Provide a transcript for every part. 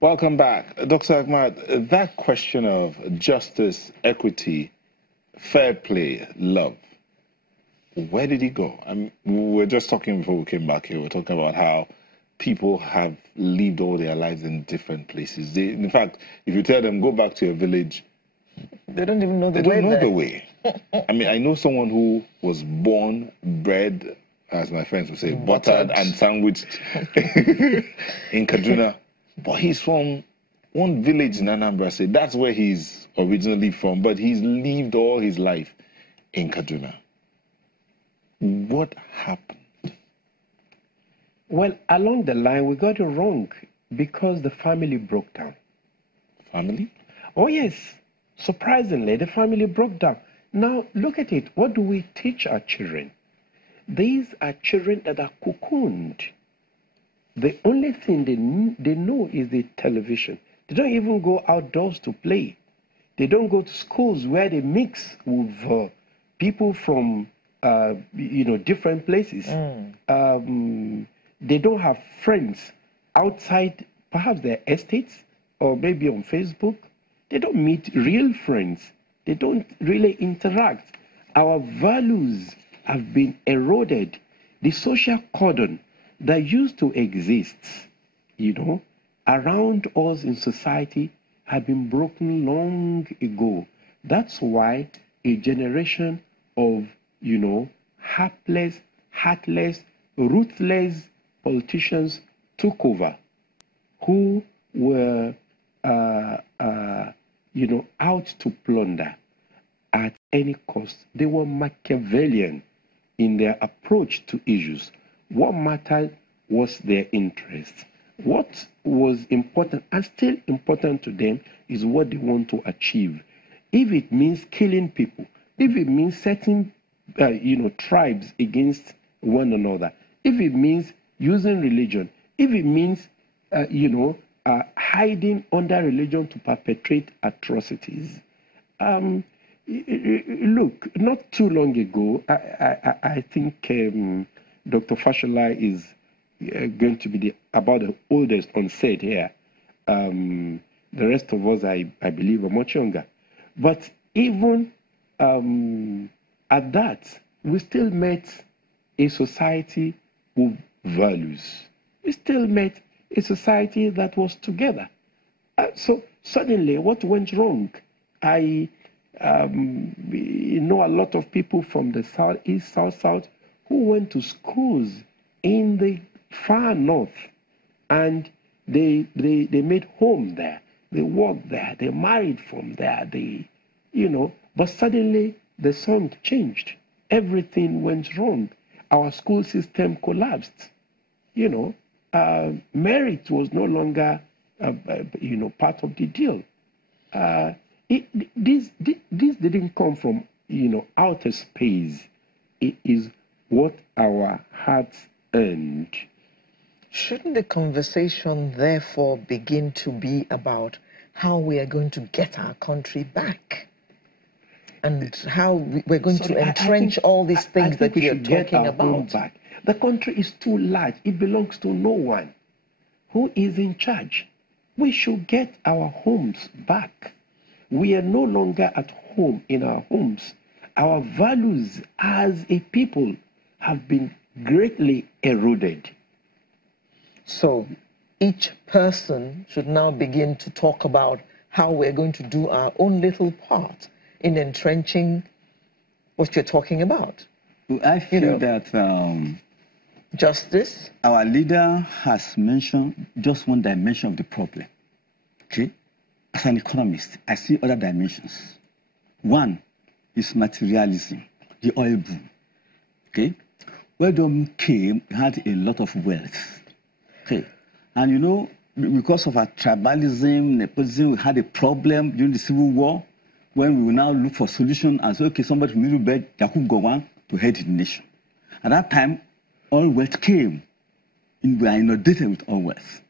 Welcome back. Dr. Ahmad, that question of justice, equity, fair play, love, where did it go? I mean, we were just talking before we came back here. We're talking about how people have lived all their lives in different places. In fact, if you tell them, go back to your village, they don't even know the way. They don't know the way. I mean, I know someone who was born, bred, as my friends would say, buttered and sandwiched in Kaduna. But he's from one village in Anambra State. That's where he's originally from. But he's lived all his life in Kaduna. What happened? Well, along the line, we got it wrong because the family broke down. Family? Oh, yes. Surprisingly, the family broke down. Now, look at it. What do we teach our children? These are children that are cocooned. The only thing they know is the television. They don't even go outdoors to play. They don't go to schools where they mix with people from, different places. They don't have friends outside, perhaps their estates or maybe on Facebook. They don't meet real friends. They don't really interact. Our values have been eroded. The social cordon that used to exist, around us in society had been broken long ago. That's why a generation of, hapless, heartless, ruthless politicians took over who were out to plunder at any cost. They were Machiavellian in their approach to issues. What mattered was their interest. What was important and still important to them is what they want to achieve. If it means killing people, if it means setting tribes against one another, if it means using religion, if it means hiding under religion to perpetrate atrocities. Look, not too long ago, I think Dr. Fashola is going to be about the oldest on set here. The rest of us, I believe, are much younger. But even at that, we still met a society with values. We still met a society that was together. So suddenly, what went wrong? I know a lot of people from the southeast, south, who went to schools in the far north, and they made home there. They worked there. They married from there. But suddenly the song changed. Everything went wrong. Our school system collapsed. Merit was no longer, part of the deal. This didn't come from, outer space. It is what our hearts earned. Shouldn't the conversation therefore begin to be about how we are going to get our country back? And how we're going to entrench all these things that we are talking about? Back. The country is too large. It belongs to no one. Who is in charge? We should get our homes back. We are no longer at home in our homes. Our values as a people have been greatly eroded. So each person should now begin to talk about how we're going to do our own little part in entrenching what you're talking about. Well, I feel that justice. Our leader has mentioned just one dimension of the problem. Okay? As an economist, I see other dimensions. One is materialism, the oil boom. Okay? When the came, we had a lot of wealth. Okay? And because of our tribalism, nepotism, we had a problem during the Civil War when we will now look for solution and say, okay, somebody from Middle Belt, Yakub Gowon, to head the nation. At that time, all wealth came. We are inundated with all wealth.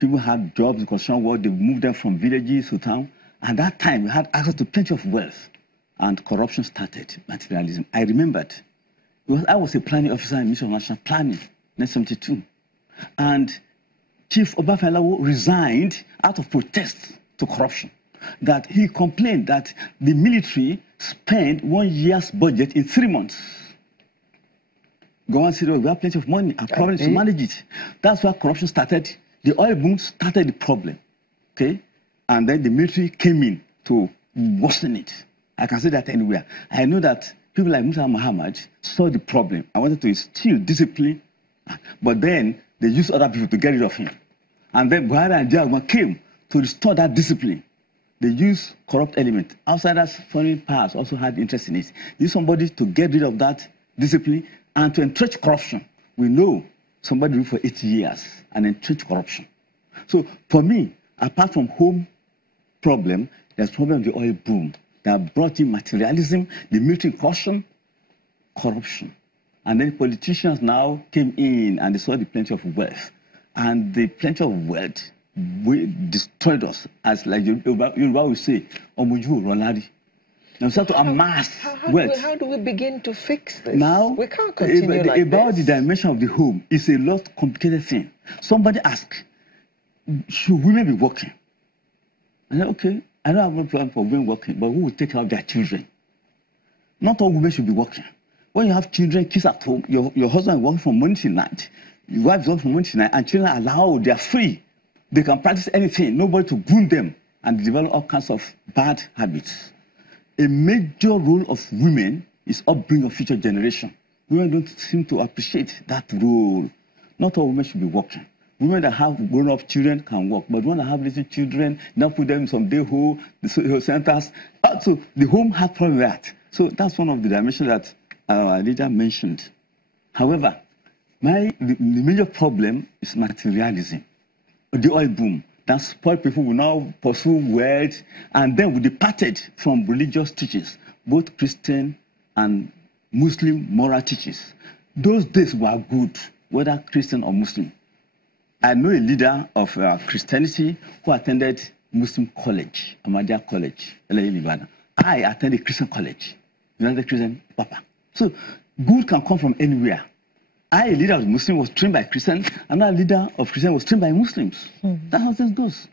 People had jobs in construction work, they moved them from villages to town. At that time, we had access to plenty of wealth. And corruption started, materialism. I remembered, because I was a planning officer in the Ministry of National Planning, 1972. And Chief Obafemi resigned out of protest to corruption. That he complained that the military spent 1 year's budget in 3 months. Government said, we have plenty of money and problems to manage it. That's why corruption started. The oil boom started the problem. Okay? And then the military came in to worsen it. I can say that anywhere. I know that people like Musa Muhammad saw the problem. I wanted to instill discipline, but then they used other people to get rid of him. And then Buhari and Diagma came to restore that discipline. They used corrupt element. Outsiders, foreign powers also had interest in it. They used somebody to get rid of that discipline and to entrench corruption. We know somebody did for 8 years and entrench corruption. So for me, apart from home problem, there's problem of the oil boom that brought in materialism, the military corruption. And then politicians now came in and they saw the plenty of wealth. And the plenty of wealth destroyed us, as like Yoruba will say, Omoju Rolari. Now we start to amass wealth. How do we begin to fix this? Now, we can't continue like about this. The dimension of the home is a lot complicated thing. Somebody asked, should women be working? I said, okay, I don't have no problem for women working, but who will take care of their children? Not all women should be working. When you have children, kids at home, your husband is working from morning to night, your wife is working from morning to night, and children are allowed, they are free. They can practice anything, nobody to groom them, and develop all kinds of bad habits. A major role of women is upbringing of future generation. Women don't seem to appreciate that role. Not all women should be working. Women that have grown-up children can work, but women that have little children, now put them in some day home, the social centers. So the home has problem with that. So that's one of the dimensions that our leader mentioned. However, the major problem is materialism. The oil boom. That spoiled people will now pursue wealth, and then we departed from religious teachings, both Christian and Muslim moral teachings. Those days were good, whether Christian or Muslim. I know a leader of Christianity who attended Muslim college, Ahmadiyya College, Ibadan. I attended Christian college, United Christian Papa. So good can come from anywhere. A leader of Muslim was trained by Christians, another leader of Christian was trained by Muslims. That's how this goes.